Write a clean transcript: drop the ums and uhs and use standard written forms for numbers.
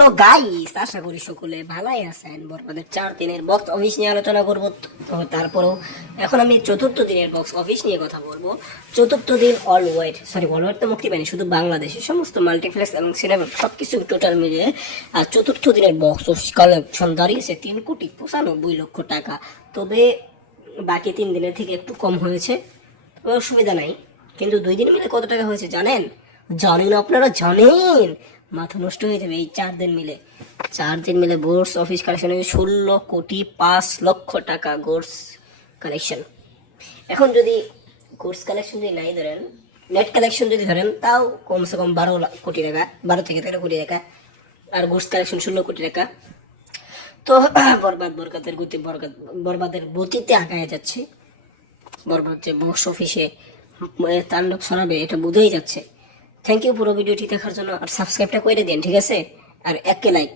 তো গাইস, আশা করি সকলে ভালোই আছেন। বরবাদের 4 দিনের বক্স অফিস নিয়ে আলোচনা করব। তো তারপরেও এখন আমি চতুর্থ দিনের বক্স অফিস নিয়ে কথা বলবো। চতুর্থ দিন অল ওয়াইড তো মুক্তি পায়নি, শুধু বাংলাদেশের সমস্ত মাল্টিপ্লেক্স এবং সিনেমা সবকিছু টোটাল মিলিয়ে আর চতুর্থ দিনের বক্স অফিস কালেকশন দাঁড়িয়েছে 3,95,00,000 টাকা। তবে বাকি 3 দিনের থেকে একটু কম হয়েছে, তবে অসুবিধা নাই। কিন্তু 2 দিন মিলে কত টাকা হয়েছে জানেন? জানেন আপনারা? জানেন? মাথা নষ্ট হয়ে যাবে। এই 4 দিন মিলে গোর্স অফিস কালেকশন হয়েছে 16,05,00,000 টাকা গোর্স কালেকশন। এখন যদি গোর্স কালেকশন যদি নাই ধরেন, নেট কালেকশন যদি ধরেন, তাও কমসে কম 12 কোটি টাকা, 12 থেকে 13 কোটি টাকা। আর গোর্স কালেকশন 16 কোটি টাকা। তো বরবাদের গতিতে আগায় যাচ্ছে। বরবাদ যে বক্স অফিসে তাণ্ডব ছড়াবে এটা বোঝাই যাচ্ছে। থ্যাংক ইউ পুরো ভিডিওটি দেখার জন্য। আর সাবস্ক্রাইবটা করে দিন, ঠিক আছে? আর 1 লাইক।